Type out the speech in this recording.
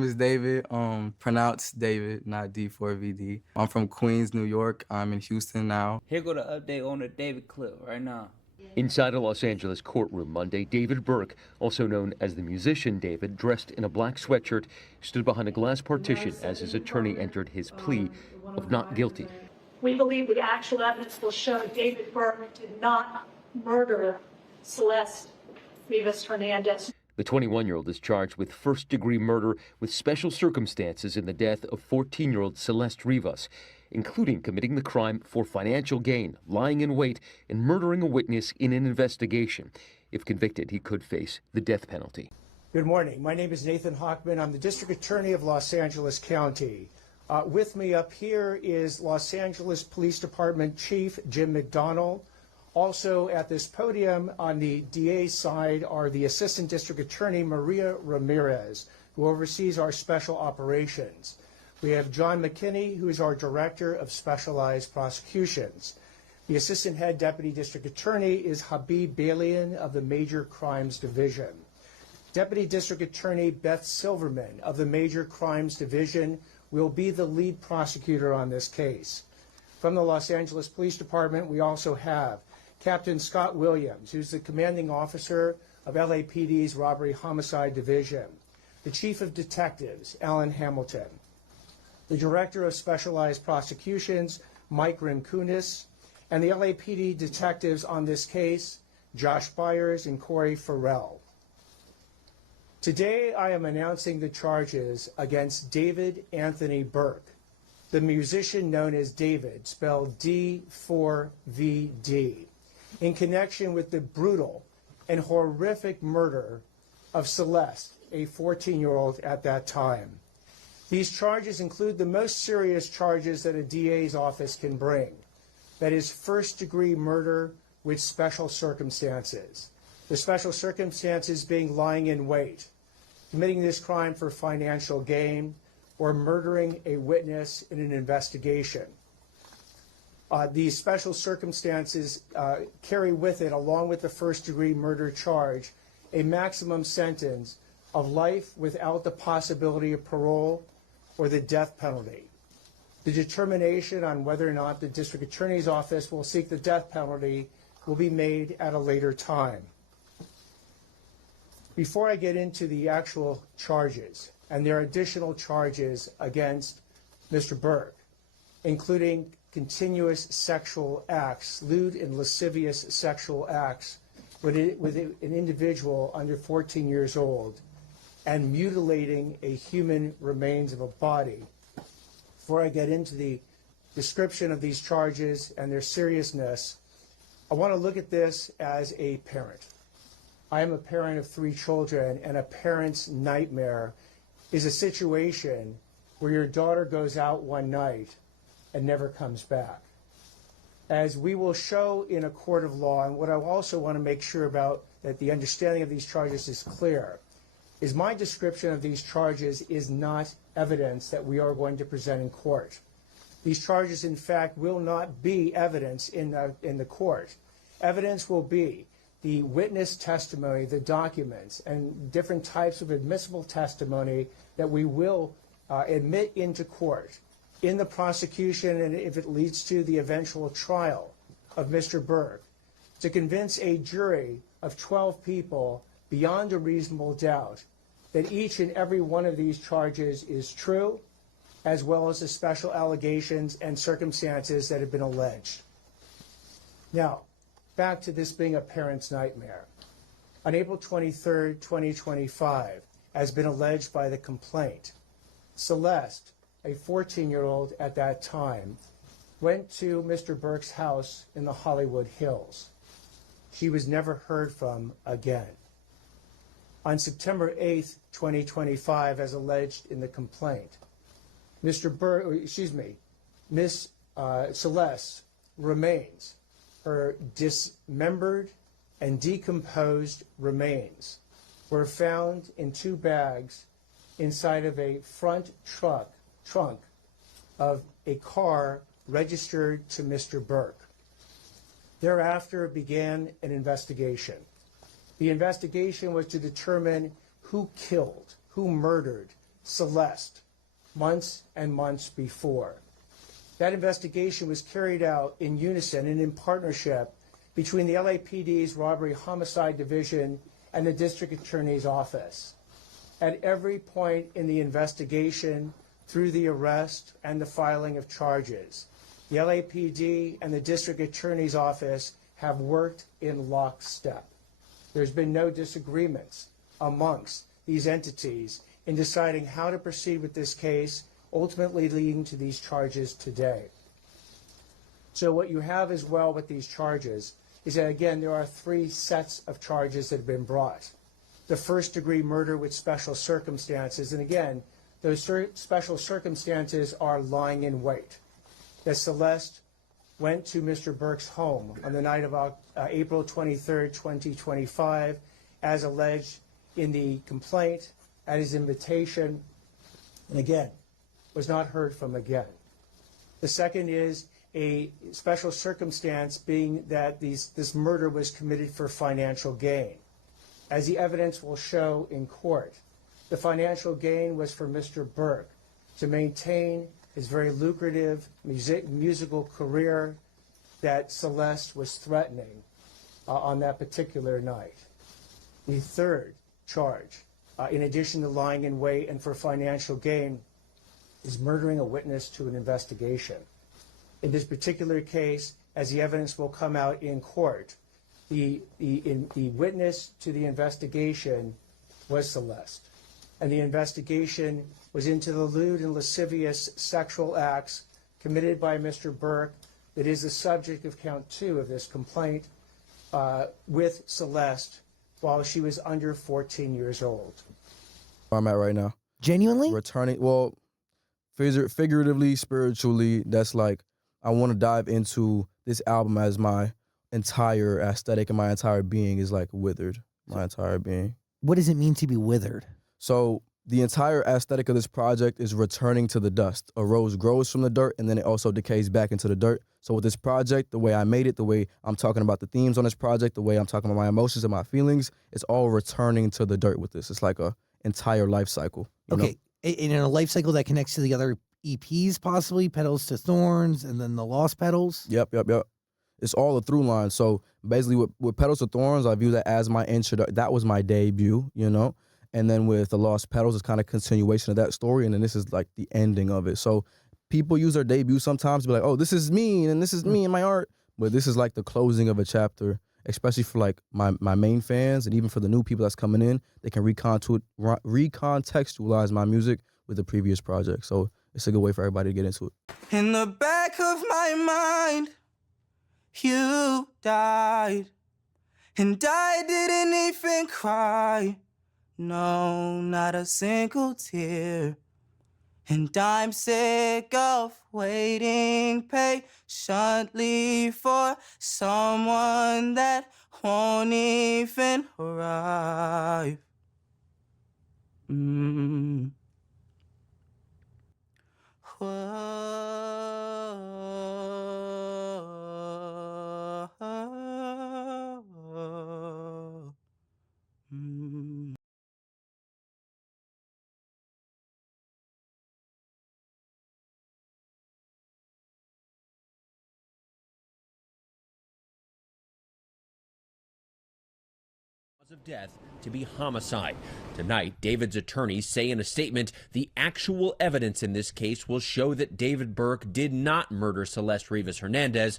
name is David, pronounced David, not D4VD. I'm from Queens, New York. I'm in Houston now. Here go the update on the David clip right now. Inside a Los Angeles courtroom Monday, David Burke, also known as the musician David, dressed in a black sweatshirt, stood behind a glass partition as his attorney entered his plea of not guilty. We believe the actual evidence will show David Burke did not murder Celeste Rivas Hernandez. The 21-year-old is charged with first-degree murder with special circumstances in the death of 14-year-old Celeste Rivas, including committing the crime for financial gain, lying in wait, and murdering a witness in an investigation. If convicted, he could face the death penalty. Good morning. My name is Nathan Hochman. I'm the District Attorney of Los Angeles County. With me up here is Los Angeles Police Department Chief Jim McDonald. Also at this podium on the DA side are the Assistant District Attorney Maria Ramirez, who oversees our special operations. We have John McKinney, who is our Director of Specialized Prosecutions. The Assistant Head Deputy District Attorney is Habib Balian of the Major Crimes Division. Deputy District Attorney Beth Silverman of the Major Crimes Division will be the lead prosecutor on this case. From the Los Angeles Police Department, we also have Captain Scott Williams, who's the commanding officer of LAPD's Robbery Homicide Division, the Chief of Detectives, Alan Hamilton, the Director of Specialized Prosecutions, Mike Rimkunis, and the LAPD detectives on this case, Josh Byers and Corey Farrell. Today, I am announcing the charges against David Anthony Burke, the musician known as David, spelled D4VD, in connection with the brutal and horrific murder of Celeste, a 14-year-old at that time. These charges include the most serious charges that a DA's office can bring. That is first-degree murder with special circumstances. The special circumstances being lying in wait, committing this crime for financial gain, or murdering a witness in an investigation. These special circumstances carry with it, along with the first-degree murder charge, a maximum sentence of life without the possibility of parole or the death penalty. The determination on whether or not the District Attorney's Office will seek the death penalty will be made at a later time. Before I get into the actual charges, and there are additional charges against Mr. Burke, including continuous sexual acts, lewd and lascivious sexual acts with an individual under 14 years old, and mutilating a human remains of a body. Before I get into the description of these charges and their seriousness, I want to look at this as a parent. I am a parent of 3 children, and a parent's nightmare is a situation where your daughter goes out one night and never comes back. As we will show in a court of law, and what I also want to make sure about that the understanding of these charges is clear, is my description of these charges is not evidence that we are going to present in court. These charges, in fact, will not be evidence in the court. Evidence will be the witness testimony, the documents, and different types of admissible testimony that we will admit into court in the prosecution, and if it leads to the eventual trial of Mr. Burke, to convince a jury of 12 people beyond a reasonable doubt that each and every one of these charges is true, as well as the special allegations and circumstances that have been alleged. Now, back to this being a parent's nightmare. On April 23rd, 2025, as been alleged by the complaint, Celeste, a 14-year-old at that time, went to Mr. Burke's house in the Hollywood Hills. She was never heard from again. On September 8th, 2025, as alleged in the complaint, Miss Celeste's remains, her dismembered and decomposed remains, were found in 2 bags inside of a front trunk of a car registered to Mr. Burke. Thereafter began an investigation. The investigation was to determine who killed, who murdered Celeste months and months before. That investigation was carried out in unison and in partnership between the LAPD's Robbery Homicide Division and the District Attorney's Office. At every point in the investigation, through the arrest and the filing of charges, the LAPD and the District Attorney's Office have worked in lockstep. There's been no disagreements amongst these entities in deciding how to proceed with this case, ultimately leading to these charges today. So what you have as well with these charges is that, again, there are 3 sets of charges that have been brought. The first-degree murder with special circumstances, and again, those special circumstances are lying in wait. That Celeste went to Mr. Burke's home on the night of April 23rd, 2025, as alleged in the complaint, at his invitation, and again, was not heard from again. The second is a special circumstance being that this murder was committed for financial gain. As the evidence will show in court, the financial gain was for Mr. Burke to maintain his very lucrative musical career that Celeste was threatening on that particular night. The third charge, in addition to lying in wait and for financial gain, is murdering a witness to an investigation. In this particular case, as the evidence will come out in court, the witness to the investigation was Celeste. And the investigation was into the lewd and lascivious sexual acts committed by Mr. Burke that is the subject of count 2 of this complaint with Celeste while she was under 14 years old. Where I'm at right now. Genuinely? Returning, well, figuratively, spiritually, that's like, I want to dive into this album as my entire aesthetic and my entire being is like withered. My entire being. What does it mean to be withered? So the entire aesthetic of this project is returning to the dust. A rose grows from the dirt and then it also decays back into the dirt. So with this project, the way I made it, the way I'm talking about the themes on this project, the way I'm talking about my emotions and my feelings, it's all returning to the dirt with this. It's like a entire life cycle. You know? In a life cycle that connects to the other EPs, possibly Petals to Thorns, and then the Lost Petals. Yep. It's all a through line. So basically, with Petals to Thorns, I view that as my introduction. That was my debut, you know. And then with the Lost Petals, it's kind of continuation of that story, and then this is like the ending of it. So people use their debut sometimes to be like, "Oh, this is me, and this is me and my art." But this is like the closing of a chapter, especially for like my main fans, and even for the new people that's coming in. They can recontextualize my music with the previous project. So it's a good way for everybody to get into it. In the back of my mind, you died, and I didn't even cry. No, not a single tear. And I'm sick of waiting patiently for someone that won't even arrive. Of death to be homicide. Tonight, David's attorneys say in a statement the actual evidence in this case will show that David Burke did not murder Celeste Rivas Hernandez,